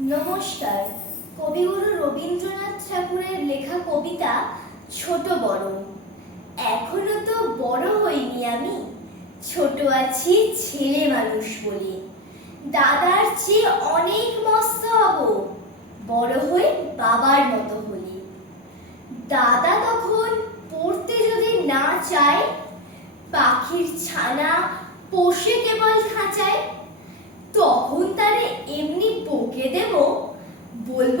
নমস্কার। কবিগুরু রবীন্দ্রনাথ ঠাকুরের লেখা কবিতা ছোট বড়। এখনও তো বড় হইনি আমি। ছোট আছি ছেলে মানুষ বলে। দাদার চেয়ে অনেক মস্ত হব। বড় হয়ে বাবার মতো হলে। দাদা তখন পড়তে যদি না চায়, পাখির ছানা পোষে কেবল খাঁচায় তখন তারে এমনি বকে দেব বলব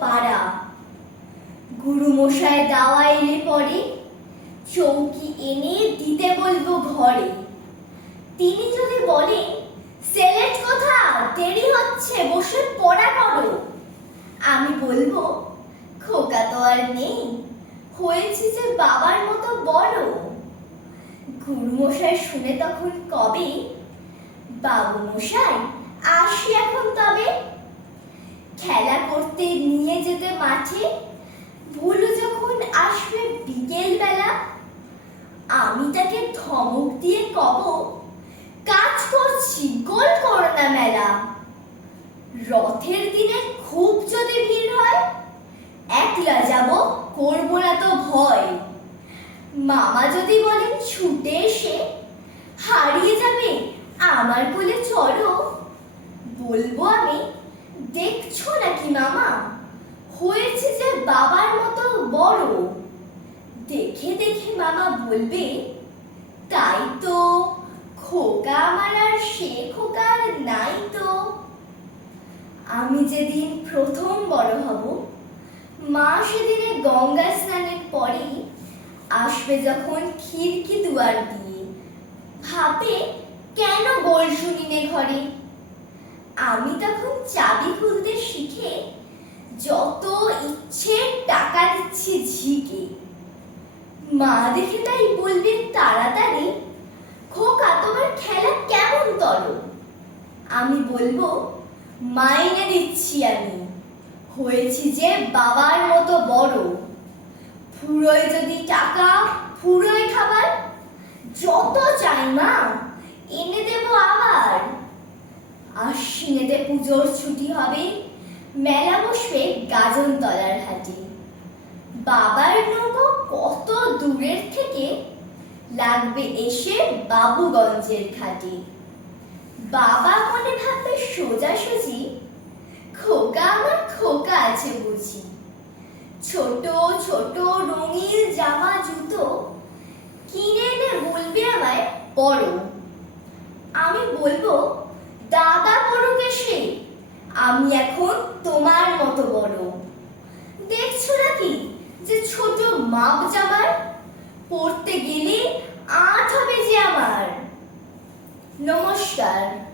পাড়া। গুরুমশাই দাওয়া এলে পরে চৌকি এনে দিতে বলব ঘরে। তিনি যদি বলেন, সেলেট কোথা, দেরি হচ্ছে, বসে পড়া করো। আমি বলব, খোকা তো আর নেই, হয়েছি যে বাবার মতো বড়। গুরুমশাই শুনে তখন কবে? বাবু মশাই আসি এখন তবে? খেলা করতে নিয়ে যেতে মাঠে ভুলু যখন আসবে বিকেল বেলা আমি তাকে ধমক দিয়ে কব, কাজ করছি, গোল করো না মেলা। রথের দিনে খুব যদি ভিড় হয়, একলা যাব, করব না তো ভয়। মামা যদি বলেন ছুটে এসে, হারিয়ে যাবে, আমার কোলে চলো বলব আমি দেখছ নাকি মামা? হয়েছে যে বাবার মতো বড়। দেখে দেখে মামা বলবে, তাই তো, খোকা আমার আর সে খোকার নাই তো। আমি যেদিন প্রথম বড় হব, মা সেদিনে গঙ্গা স্নানের পরেই আসবে যখন খিড়কি দুয়ার দিয়ে। ভাবে কেন গোল শুনিনে ঘরে? আমি তখন চাবি খুলতে শিখে যত ইচ্ছে টাকা দিচ্ছি ঝিকে। মা দেখে তাই বলবে তাড়াতাড়ি, খোকা, তোমার খেলা কেমন তর আমি বলব, মাইনে দিচ্ছি আমি, হয়েছি যে বাবার মতো বড়। ফুরোয় যদি টাকা, ফুরোয় খাবার, যত চাই মা, এনে দেব আবার। আশ্বিনেতে পুজোর ছুটি হবে, মেলা বসবে গাজন তলার হাটে। বাবার নৌকো কত দূরের থেকে লাগবে এসে বাবুগঞ্জের ঘাটে। বাবা মনে ভাববে সোজাসুজি খোকা আমার খোকা আছে বুঝি। ছোট ছোট রঙিন জামা, জুতো কিনে এনে বলবে আমায় পরো আমি বলব দাদা করবে সে আমি এখন তোমার মতো বড়। দেখছ নাকি যে ছোট মাপ জামার? পড়তে গেলে আট হবে যে আমার। নমস্কার।